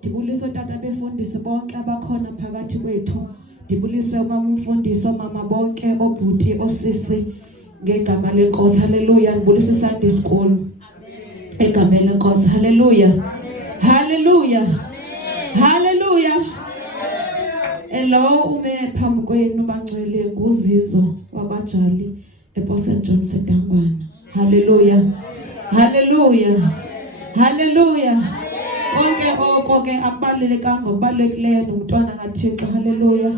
Ndibulise tata befundisi bonke abakhona phakathi kwethu. Ndibulise umama umfundisi, omama bonke, obhuti, osisi ngegama lenkosi. Haleluya. Ndibulise Sunday school egama lenkosi. Haleluya. Haleluya. Haleluya. Hello, ume phambi kwenu bangcwele nguZizo wabajali ePort John seDangwana. Haleluya. Haleluya. Haleluya. Konke akubalulekanga, okubalulekileyo nomntwana kaThixo. Haleluya.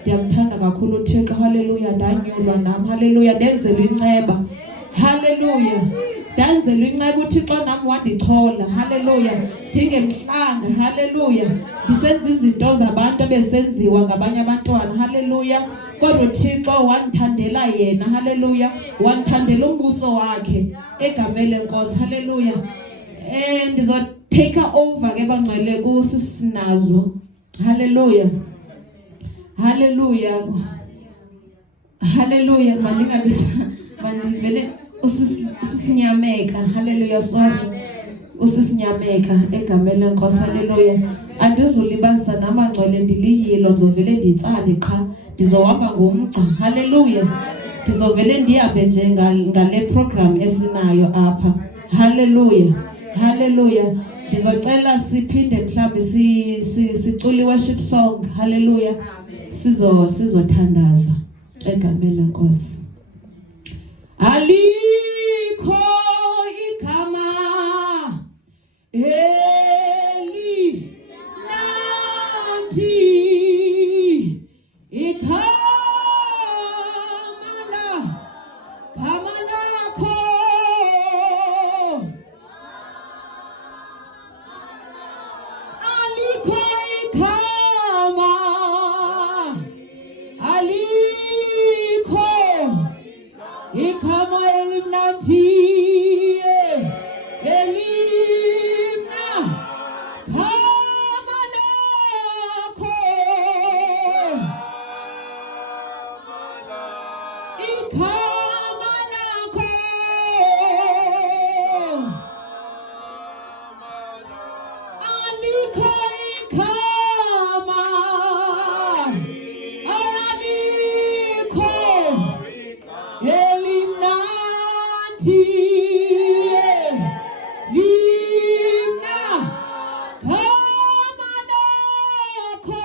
Ndiyamthanda kakhulu uThixo. Haleluya. Ndanyulwa nami. Haleluya. Ndenzelwe inceba. Haleluya. Ndenzelwe inceba. uThixo nami wandichola. Haleluya. Ndingemhlanga. Haleluya. Ndisenza izinto zabantu ebesenziwa ngabanye abantwana. Haleluya. Kodwa uThixo wandithandela yena. Haleluya. Wandithandela umbuso wakhe egameni lenkosi. Haleluya. Take over ke bangcwele kusisinazo. Haleluya. Haleluya. Haleluya. Mandivele usisinyameka. Haleluya. Sorry. Usisinyameka egameni lenkosi. Haleluya. Andizulibazisa namangcwele ndiliyilo, ndizovele nditsale qha. Ndizohamba ngomgca. Haleluya. Ndizovele ndihambe nje ngale program esinayo apha. Haleluya. Haleluya. Ndizocela siphinde mhlawumbe sicule worship song. Haleluya. Sizothandaza egameni lenkosi. Alikho igama elimnandi igama lakho. Ikama elimnandi elimna kama lakho. Ikama lakho. Alikho ikama. Alikho elimnandi elimna kama lakho.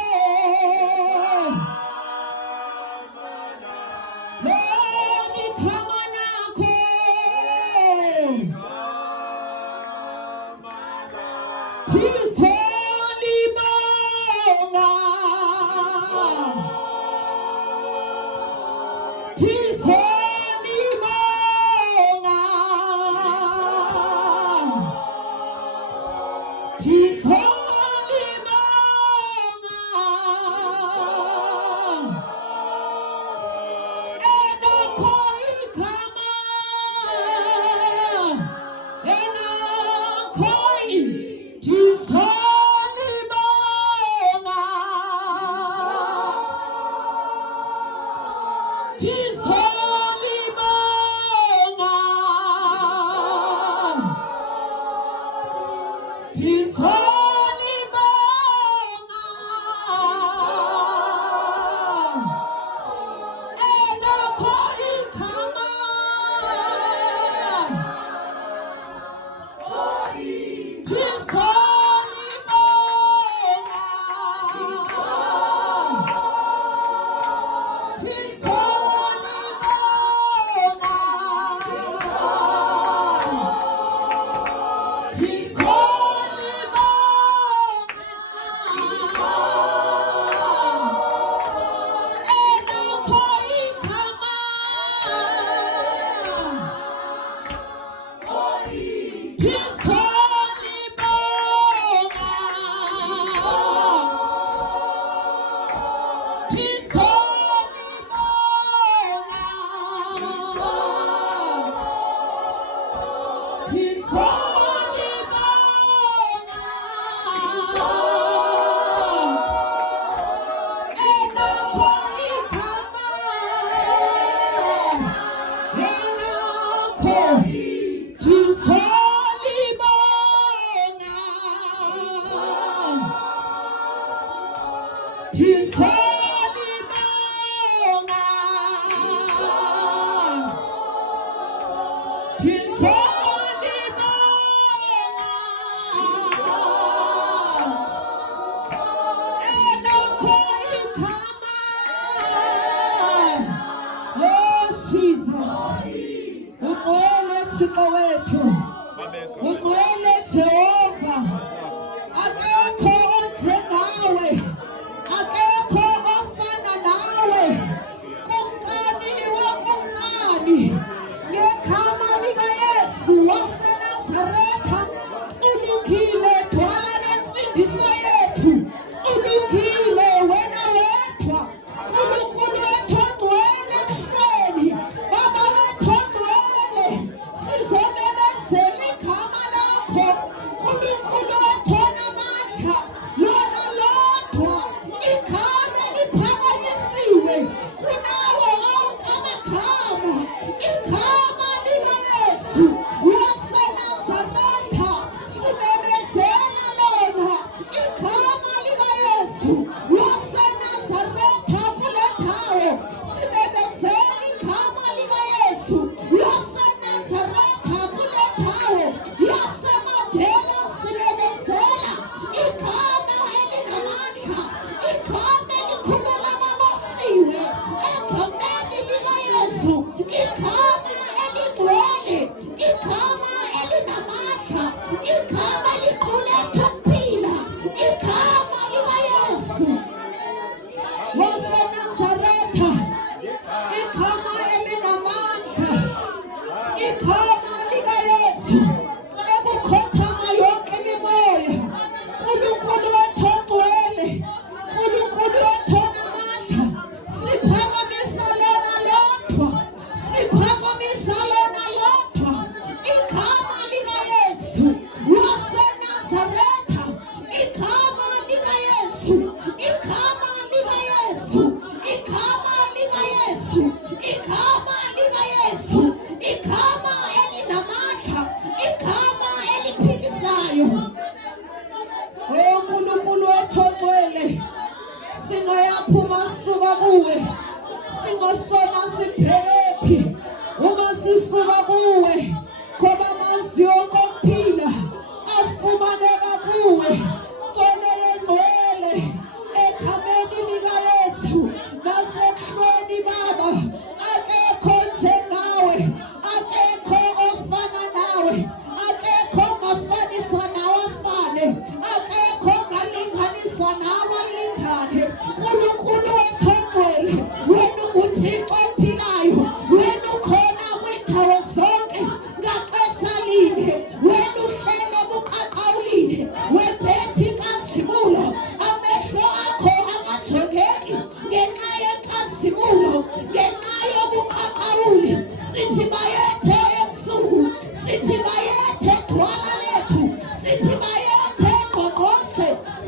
Lord, ikama lakho. Tisolibonga. Tisolibonga. Tisolibonga.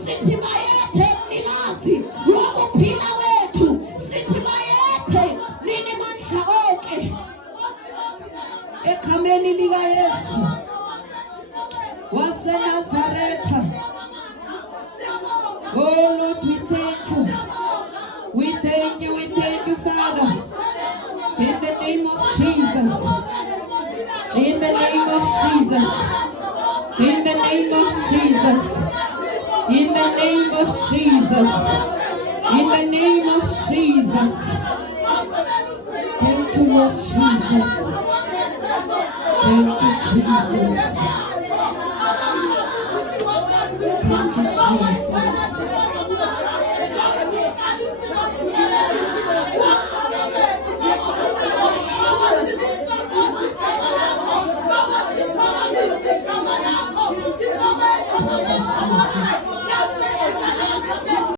Sithibayethe mnikazi wokuphila wethu, sithibayethe nini Jesus. In the name of Jesus. In the name of Jesus. In the name of Jesus. Thank you, Lord Jesus. Thank you, Jesus. Thank you, Jesus.